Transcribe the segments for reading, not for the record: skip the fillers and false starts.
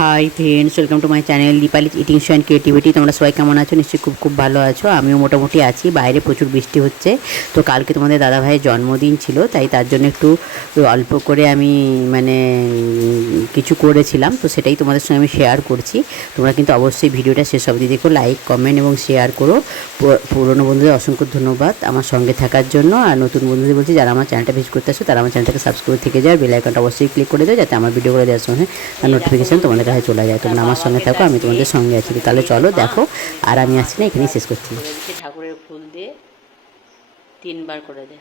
Hi friends, welcome to my channel Dipali eating show and creativity. তোমরা সবাই কেমন আছো? নিশ্চয়ই খুব ভালো আছো। আমিও মোটামুটি আছি। বাইরে প্রচুর বৃষ্টি হচ্ছে। তো কালকে তোমাদের দাদাভাইয়ের জন্মদিন ছিল, তাই তার জন্য একটু অল্প করে আমি কিছু করেছিলাম, তো সেটাই তোমাদের সঙ্গে আমি শেয়ার করছি। তোমরা কিন্তু অবশ্যই ভিডিওটা শেষ অবধি দেখো, লাইক কমেন্ট এবং শেয়ার করো। পুরনো বন্ধুদের অসংখ্য ধন্যবাদ আমার সঙ্গে থাকার জন্য। আর নতুন বন্ধুদের বলছি, যারা আমার চ্যানেলটা ভিজিট করতে আসো তারা আমার চ্যানেলটাকে সাবস্ক্রাইব থেকে যায়, বেল আইকনটা অবশ্যই ক্লিক করে দাও, যাতে আমার ভিডিওগুলো দেওয়ার সময় নোটিফিকেশান তোমাদের কাছে চলে যায়। তোমরা আমার সঙ্গে থাকো, আমি তোমাদের সঙ্গে আছি। তাহলে চলো দেখো, আর আমি আসছি না, এখানেই শেষ করছি। ঠাকুরের ফুল দিয়ে 3বার করে দে।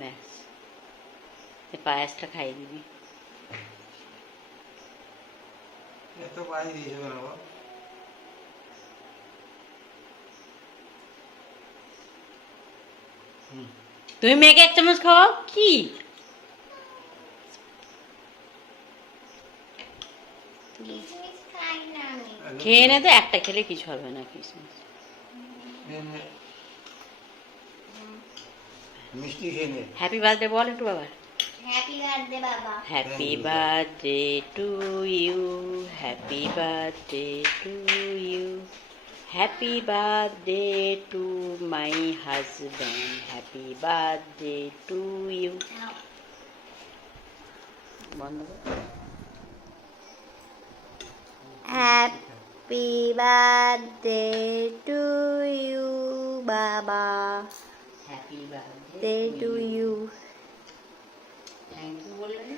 ব্যাস, পায়েসটা খাইয়ে দিবি। এত পায়েস দিয়েছো কেন বাবা? তুমি মেয়েকে 1 চামচ খাওয়াও কি? খেয়ে নে তো, একটা খেলে কিছু হবে না। কিশমিশ মিষ্টি খেয়ে নে। হ্যাপি বার্থডে বল একটু বাবা। হ্যাপি বার্থডে বাবা। Happy birthday to you, happy birthday to you, happy birthday to my husband, happy birthday to you. বন্ধ কর। হ্যাপি বার্থডে টু ইউ বাবা। Happy birthday day to you. Thank you বললেন।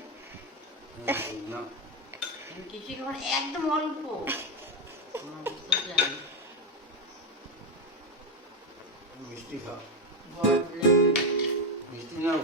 কিছু খাবার একদম অল্প। মিষ্টি খাও, বল মিষ্টি নাও।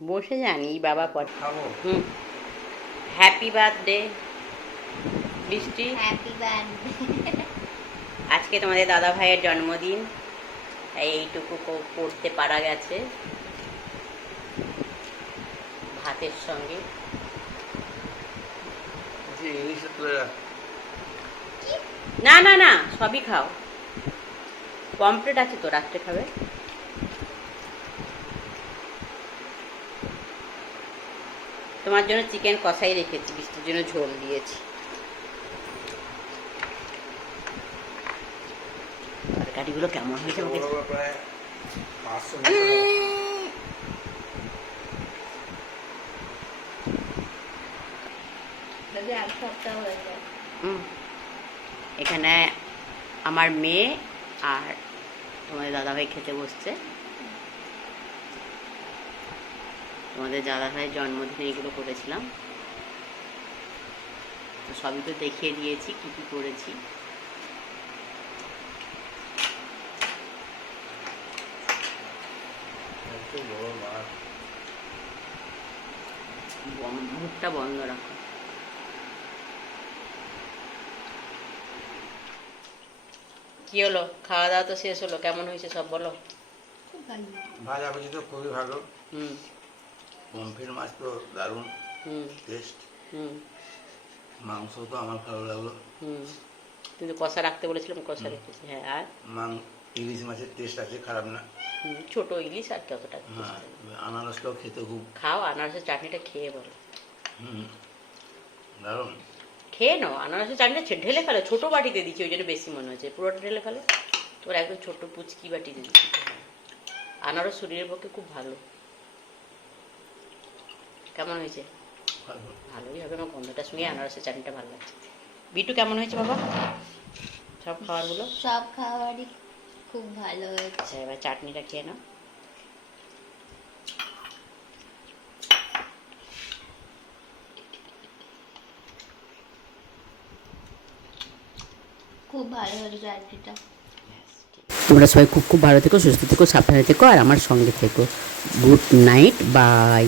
বসে জানি বাবা পর খাবো। হুম হ্যাপি বার্থডে বৃষ্টি। Happy birthday. আজকে তোমাদের দাদা ভাইয়ের জন্মদিন, তাই এইটুকু করতে পারা গেছে ভাতের সঙ্গে। বলছি ইলিশ তুলে রাখ। না না না, সবই খাও, পমফ্রেট আছে তো, রাত্রে খাবে। তোমার জন্য চিকেন কষাই রেখেছি, বৃষ্টির জন্য ঝোল দিয়েছি। তরকারিগুলো কেমন হয়েছে আমাকে ওগুলো প্রায় 500 মিটার হবে। যদি এক সপ্তাহ হয়ে যায়। এখানে আমার মেয়ে আর তোমাদের দাদাভাই খেতে বসছে। তোমাদের দাদাভাইয়ের জন্মদিনে এগুলো করেছিলাম, তো সবই তো দেখিয়ে দিয়েছি কি কি করেছি। একটু বড় মাছ। মুখটা বন্ধ রাখো। কি হলো, খাওয়া দাওয়া তো শেষ হলো, কেমন হয়েছে সব বলো। খুব ভালো। ভাজাভুজি তো খুবই ভালো। হুম পমফ্রেট মাছ তো দারুণ হুম টেস্ট। হুম মাংস তো আমার ভালো লাগলো। হুম কিন্তু কষা রাখতে বলেছিলাম, কষা রেখেছি। হ্যাঁ আর ইলিশ মাছের টেস্ট আছে, খারাপ না। ছোট ইলিশ আর কি অতটা taste হ্যাঁ, নেই। আনারসটাও খেতে খুব খাও, আনারসের চাটনিটা খেয়ে বলো। দারুণ। খেয়ে নাও, আনারসের চাটনিটা ঢেলে ফেলো, ছোটো বাটিতে দিচ্ছি ওই জন্য বেশি মনে হচ্ছে, পুরোটা ঢেলে ফেলো। তোর একদম ছোট পুচকি বাটিতে দিচ্ছি। আনারস শরীরের পক্ষে খুব ভালো। কেমন হয়েছে? ভালো। ভালোই হবে, আমার গন্ধটা শুনে আনারসের চাটনিটা ভালো লাগছে। বিটু কেমন হয়েছে বাবা সব খাবারগুলো? সব খাবারই খুব ভালো হয়েছে। আচ্ছা, এবার চাটনিটা খেয়ে নাও। খুব ভালো হয়েছে চাটনিটা। তোমরা সবাই খুব খুব ভালো থেকো, সুস্থ থেকো, সাবধানে থেকো, আর আমার সঙ্গে থেকো। Good night, by.